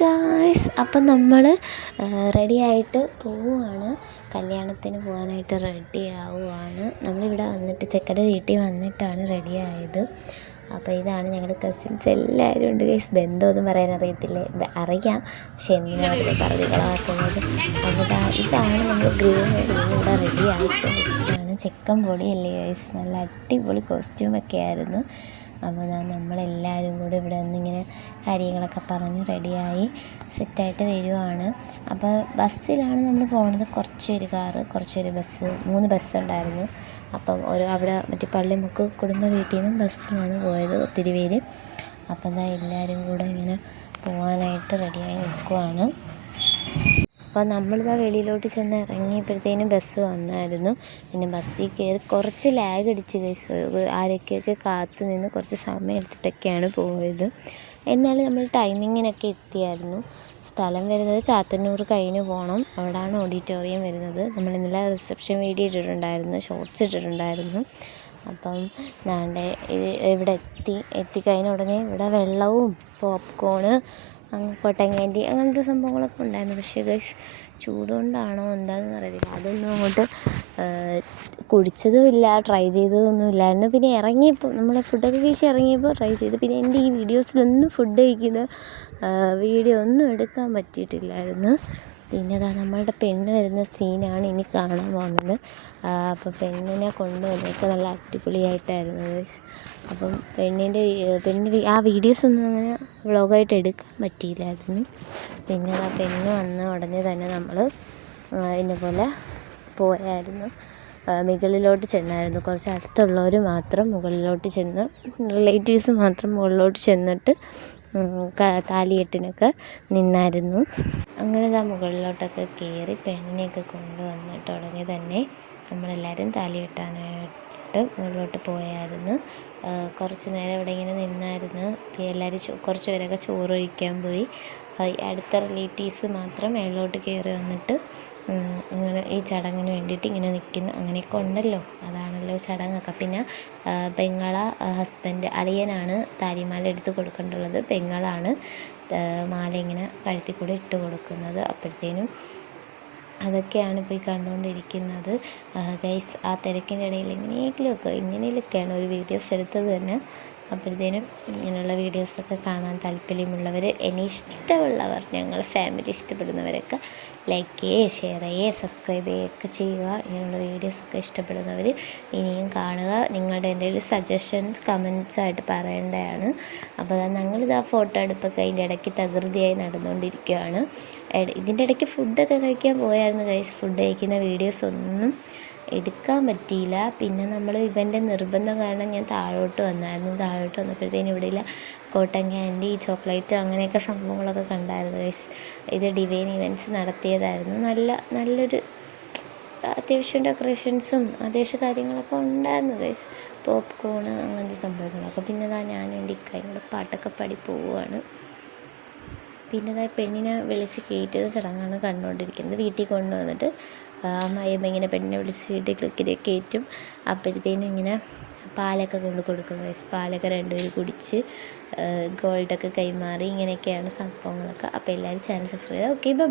Guys അപ്പം നമ്മൾ റെഡിയായിട്ട് പോവുകയാണ് കല്യാണത്തിന് പോകാനായിട്ട് റെഡി ആവുകയാണ് നമ്മളിവിടെ വന്നിട്ട് ചെക്കന്റെ വീട്ടിൽ വന്നിട്ടാണ് റെഡി ആയത്. അപ്പോൾ ഇതാണ് ഞങ്ങൾ കസിൻസ് എല്ലാവരും ഉണ്ട് ഗൈസ് ബന്ധമൊന്നും പറയാൻ അറിയത്തില്ല? അറിയാം. പക്ഷെ എന്തിനാണ് പറഞ്ഞത് അപ്പോൾ ഇതാണ് നമ്മൾ ഗ്രൂം ഇവിടെ റെഡി ആയിട്ട് ചെക്കൻ പൊടിയല്ലേ ഗൈസ് നല്ല അടിപൊളി കോസ്റ്റ്യൂമൊക്കെ ആയിരുന്നു. അപ്പോൾ ദാ നമ്മളെല്ലാവരും കൂടി ഇവിടെ നിന്നിങ്ങനെ കാര്യങ്ങളൊക്കെ പറഞ്ഞ് റെഡിയായി സെറ്റായിട്ട് വരുവാണ്. അപ്പോൾ ബസ്സിലാണ് നമ്മൾ പോണത്. കുറച്ച് പേര് കാറ് കുറച്ച് പേര് ബസ് മൂന്ന് ബസ്സുണ്ടായിരുന്നു. അപ്പം ഒരു അവിടെ മറ്റേ പള്ളിമുക്ക് കുടുംബ വീട്ടിൽ നിന്നും ബസ്സിലാണ് പോയത് ഒത്തിരി പേര്. അപ്പം എന്താ എല്ലാവരും കൂടെ ഇങ്ങനെ പോകാനായിട്ട് റെഡിയായി നിൽക്കുവാണ്. അപ്പോൾ നമ്മളിതാ വെളിയിലോട്ട് ചെന്ന് ഇറങ്ങിയപ്പോഴത്തേനും ബസ് വന്നായിരുന്നു. പിന്നെ ബസ്സിൽ കയറി കുറച്ച് ലാഗ് അടിച്ച് കൈസ് ആരൊക്കെയൊക്കെ കാത്തു നിന്ന് കുറച്ച് സമയം എടുത്തിട്ടൊക്കെയാണ് പോയത്. എന്നാലും നമ്മൾ ടൈമിങ്ങിനൊക്കെ എത്തിയായിരുന്നു. സ്ഥലം വരുന്നത് ചാത്തന്നൂർ കഴിഞ്ഞ് പോകണം അവിടാണ് ഓഡിറ്റോറിയം വരുന്നത്. നമ്മൾ ഇന്നലെ റിസപ്ഷൻ വീഡിയോ ഇട്ടിട്ടുണ്ടായിരുന്നു. ഷോർട്സ് ഇട്ടിട്ടുണ്ടായിരുന്നു. അപ്പം ഞാൻ ഇവിടെ എത്തി. എത്തിക്കഴിഞ്ഞ ഉടനെ ഇവിടെ വെള്ളവും പോപ്കോണ് അങ്ങ് കോട്ടൻ അങ്ങനത്തെ സംഭവങ്ങളൊക്കെ ഉണ്ടായിരുന്നു. പക്ഷേ ഗൈസ് ചൂട് കൊണ്ടാണോ എന്താണെന്ന് അറിയത്തില്ല അതൊന്നും അങ്ങോട്ട് കുടിച്ചതും ഇല്ല ട്രൈ ചെയ്തതൊന്നും ഇല്ലായിരുന്നു പിന്നെ ഇറങ്ങിയപ്പോൾ നമ്മൾ ഫുഡൊക്കെ കഴിച്ച് ഇറങ്ങിയപ്പോൾ ട്രൈ ചെയ്തു. പിന്നെ എന്റെ ഈ വീഡിയോസിലൊന്നും ഫുഡ് കഴിക്കുന്ന വീഡിയോ ഒന്നും എടുക്കാൻ പറ്റിയിട്ടില്ലായിരുന്നു. പിന്നെ അതാ നമ്മളുടെ പെണ്ണ് വരുന്ന സീനാണ് ഇനി കാണാൻ പോകുന്നത്. അപ്പോൾ പെണ്ണിനെ കൊണ്ടുവന്നൊക്കെ നല്ല അടിപൊളിയായിട്ടായിരുന്നു അപ്പം പെണ്ണിന്റെ പെണ്ണ് ആ വീഡിയോസൊന്നും അങ്ങനെ വ്ളോഗായിട്ട് എടുക്കാൻ പറ്റിയില്ലായിരുന്നു. പിന്നെ ആ പെണ്ണ് വന്ന ഉടനെ തന്നെ നമ്മൾ ഇതുപോലെ പോയായിരുന്നു. മുകളിലോട്ട് ചെന്നായിരുന്നു. കുറച്ച് അടുത്തുള്ളവർ മാത്രം മുകളിലോട്ട് ചെന്ന് റിലേറ്റീവ്സ് മാത്രം മുകളിലോട്ട് ചെന്നിട്ട് താലികെട്ടിനൊക്കെ നിന്നായിരുന്നു. അങ്ങനെ ഇതാ മുകളിലോട്ടൊക്കെ കയറി പെണ്ണിനെയൊക്കെ കൊണ്ടുവന്നിട്ട് ഉടനെ തന്നെ നമ്മളെല്ലാവരും താലി കെട്ടാനായിട്ട് മുകളിലോട്ട് പോയായിരുന്നു. കുറച്ച് നേരം ഇവിടെ ഇങ്ങനെ നിന്നായിരുന്നു. എല്ലാവരും കുറച്ച് പേരൊക്കെ ചോറ് കഴിക്കാൻ പോയി അടുത്ത റിലേറ്റീവ്സ് മാത്രം മേളിലോട്ട് കയറി വന്നിട്ട് ഇങ്ങനെ ഈ ചടങ്ങിന് വേണ്ടിയിട്ട് ഇങ്ങനെ നിൽക്കുന്ന അങ്ങനെയൊക്കെ ഉണ്ടല്ലോ. അതാണല്ലോ ചടങ്ങൊക്കെ. പിന്നെ പെങ്ങള ഹസ്ബൻഡ് അളിയനാണ് താലിമാല എടുത്ത് കൊടുക്കേണ്ടുള്ളത് പെങ്ങളാണ് മാല ഇങ്ങനെ കഴുത്തിൽ കൂടി ഇട്ട് കൊടുക്കുന്നത്. അപ്പോഴത്തേനും അതൊക്കെയാണ് ഇപ്പോൾ ഈ കണ്ടുകൊണ്ടിരിക്കുന്നത്. ഗൈസ് ആ തിരക്കിന്റെ ഇടയിൽ എങ്ങനെയെങ്കിലുമൊക്കെ ഇങ്ങനെയൊക്കെയാണ് ഒരു വീഡിയോസ് എടുത്തത് തന്നെ. അപ്പോഴത്തേനും ഇങ്ങനെയുള്ള വീഡിയോസൊക്കെ കാണാൻ താല്പര്യമുള്ളവർ എന്നെ ഇഷ്ടമുള്ളവർ ഞങ്ങൾ ഫാമിലി ഇഷ്ടപ്പെടുന്നവരൊക്കെ ലൈക്ക് ചെയ്യുക ഷെയർ ചെയ്യുക സബ്സ്ക്രൈബ് ചെയ്യുകയൊക്കെ ചെയ്യുക. ഇങ്ങനെയുള്ള വീഡിയോസൊക്കെ ഇഷ്ടപ്പെടുന്നവർ ഇനിയും കാണുക. നിങ്ങളുടെ എന്തെങ്കിലും സജഷൻസ് കമൻസ് ആയിട്ട് പറയേണ്ടതാണ്. അപ്പോൾ ഞങ്ങളിത് ആ ഫോട്ടോ എടുപ്പൊക്കെ അതിന്റെ ഇടയ്ക്ക് തകൃതിയായി നടന്നുകൊണ്ടിരിക്കുകയാണ്. ഇതിന്റെ ഇടയ്ക്ക് ഫുഡൊക്കെ കഴിക്കാൻ പോയായിരുന്നു കഴിച്ച് ഫുഡ് കഴിക്കുന്ന വീഡിയോസ് ഒന്നും എടുക്കാൻ പറ്റിയില്ല. പിന്നെ നമ്മൾ ഇവന്റെ നിർബന്ധം കാരണം ഞാൻ താഴോട്ട് വന്നായിരുന്നു. താഴോട്ട് വന്നപ്പോഴത്തേനും ഇല്ല കോട്ടൺ ക്യാൻഡി ചോക്ലേറ്റ് അങ്ങനെയൊക്കെ സംഭവങ്ങളൊക്കെ കണ്ടായിരുന്നു ഇത് ഡിവൈൻ ഇവന്റ്സ് നടത്തിയതായിരുന്നു. നല്ല നല്ലൊരു അത്യാവശ്യം ഡെക്കറേഷൻസും അത്യാവശ്യം കാര്യങ്ങളൊക്കെ ഉണ്ടായിരുന്നു ഗൈസ് പോപ്കോൺ അങ്ങനത്തെ സംഭവങ്ങളൊക്കെ. പിന്നെ ഇതാ ഞാനും എന്റെ ഇക്കായും പാട്ടൊക്കെ പാടി പോവുകയാണ് പിന്നെ ഇതാ പെണ്ണിനെ വിളിച്ച് കയറ്റുന്ന ചടങ്ങാണ് കണ്ടുകൊണ്ടിരിക്കുന്നത്. വീട്ടിൽ കൊണ്ടുവന്നിട്ട് അമ്മായിയമ്മ ഇങ്ങനെ പെണ്ണിനെ വിളിച്ച് വീട്ടിൽ ക്ലിക്കിൽ കയറ്റും അപ്പോഴത്തേനും ഇങ്ങനെ പാലൊക്കെ കൊണ്ട് കൊടുക്കും. പാലൊക്കെ രണ്ടുപേരും കുടിച്ച് ഗോൾഡൊക്കെ കൈമാറി ഇങ്ങനെയൊക്കെയാണ് സംഭവങ്ങളൊക്കെ. അപ്പോൾ എല്ലാവരും ചാനൽ സബ്സ്ക്രൈബ് ചെയ്യുക ഓക്കെ ബൈ